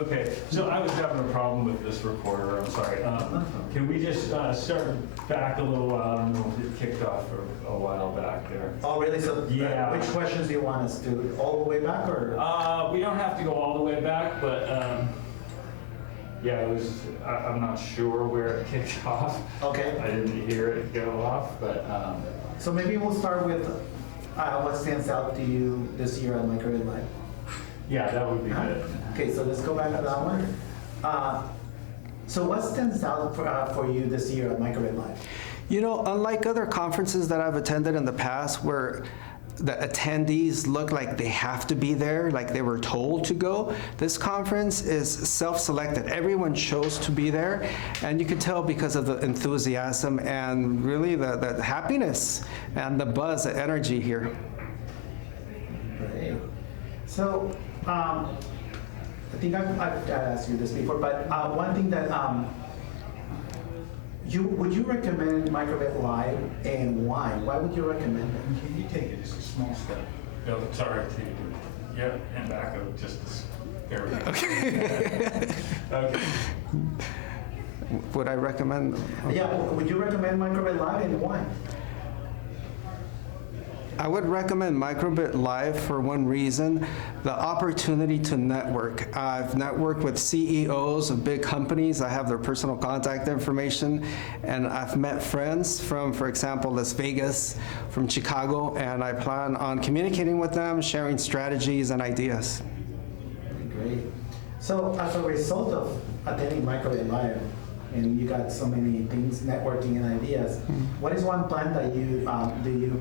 Okay, so I was having a problem with this recorder, I'm sorry. Can we just start back a little while, and we'll get kicked off for a while back there? Oh, really? So Yeah. which questions do you want us to, all the way back or? We don't have to go all the way back, but yeah, I'm not sure where it kicked off. Okay. I didn't hear it go off, but So maybe we'll start with what stands out to you this year at Microbit Live. yeah, that would be good. Okay, so let's go back to that one. So what stands out for you this year at Microbit Live? You know, unlike other conferences that I've attended in the past where the attendees look like they have to be there, like they were told to go, this conference is self-selected. Everyone chose to be there, and you can tell because of the enthusiasm and really the happiness and the buzz, the energy here. Great. So, I think I've asked you this before, but one thing that would you recommend Microbit Live and why? Why would you recommend it? Can you take it just a small step? No, sorry, yep, and back up just there we go. Okay. Would I recommend? Yeah, would you recommend Microbit Live and why? I would recommend Microbit Live for one reason, the opportunity to network. I've networked with CEOs of big companies. I have their personal contact information, and I've met friends from, for example, Las Vegas, from Chicago, and I plan on communicating with them, sharing strategies and ideas. Great. So as a result of attending Microbit Live, and you got so many things, networking and ideas, what is one plan that you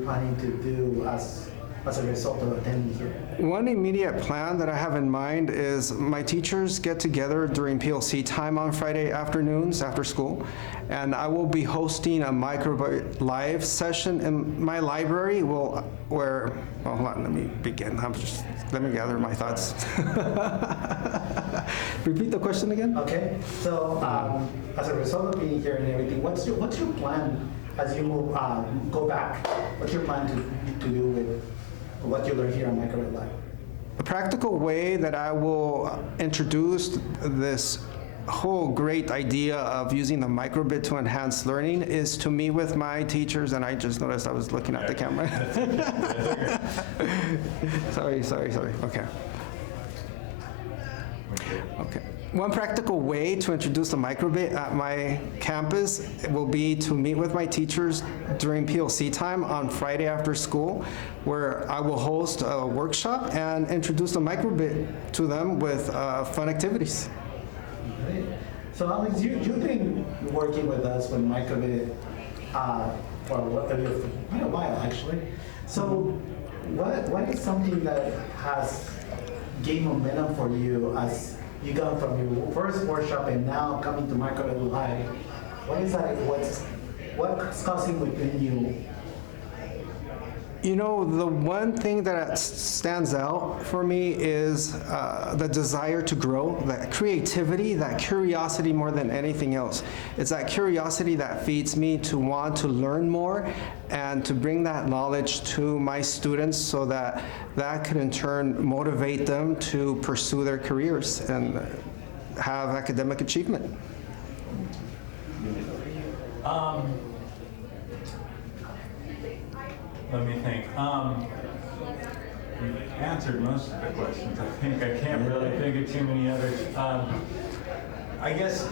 planning to do as a result of attending here? One immediate plan that I have in mind is my teachers get together during PLC time on Friday afternoons after school, and I will be hosting a Microbit Live session in my library well, hold on, let me begin. Let me gather my thoughts. Repeat the question again? Okay, so as a result of being here and everything, what's your plan as you go back? What's your plan to do with what you learn here on Microbit Live? A practical way that I will introduce this whole great idea of using the microbit to enhance learning is to meet with my teachers, and I just noticed I was looking at the camera. Sorry. Okay. One practical way to introduce the microbit at my campus will be to meet with my teachers during PLC time on Friday after school, where I will host a workshop and introduce the microbit to them with fun activities. Great. So Alex, you've been working with us with Microbit for quite a while actually. So what is something that has gained momentum for you as you got from your first workshop and now coming to Microbit Live? What is that? What's causing within you? You know, the one thing that stands out for me is the desire to grow, that creativity, that curiosity more than anything else. It's that curiosity that feeds me to want to learn more and to bring that knowledge to my students so that that could in turn motivate them to pursue their careers and have academic achievement. Let me think. We've answered most of the questions, I think. I can't really think of too many others. I guess,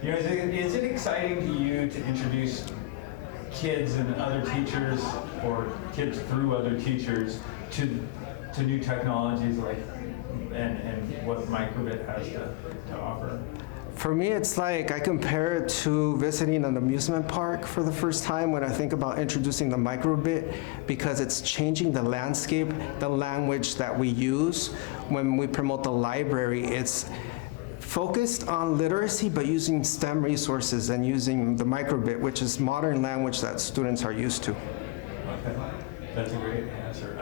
you know, is it exciting to you to introduce kids and other teachers, or kids through other teachers, to new technologies like and what Microbit has to offer? For me, it's like I compare it to visiting an amusement park for the first time when I think about introducing the microbit, because it's changing the landscape, the language that we use when we promote the library. It's focused on literacy, but using STEM resources and using the microbit, which is modern language that students are used to. Okay, that's a great answer.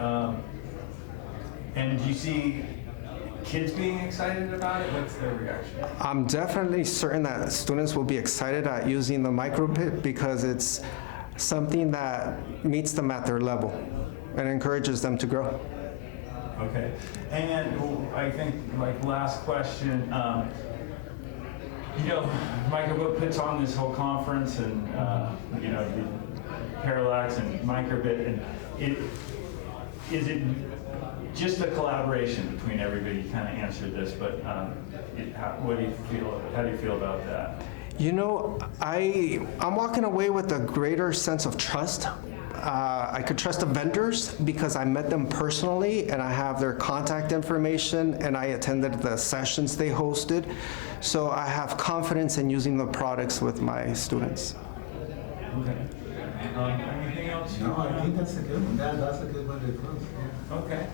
And do you see kids being excited about it? What's their reaction? I'm definitely certain that students will be excited at using the microbit because it's something that meets them at their level and encourages them to grow. Okay. And I think, like, last question, you know, microbit puts on this whole conference and, you know, the Parallax and microbit, and is it just a collaboration between everybody? You kind of answered this, but what do you feel, how do you feel about that? You know, I'm walking away with a greater sense of trust. I could trust the vendors because I met them personally and I have their contact information and I attended the sessions they hosted. So I have confidence in using the products with my students. Okay. Anything else? No, I think that's a good one. That's a good one to close. Yeah. Okay.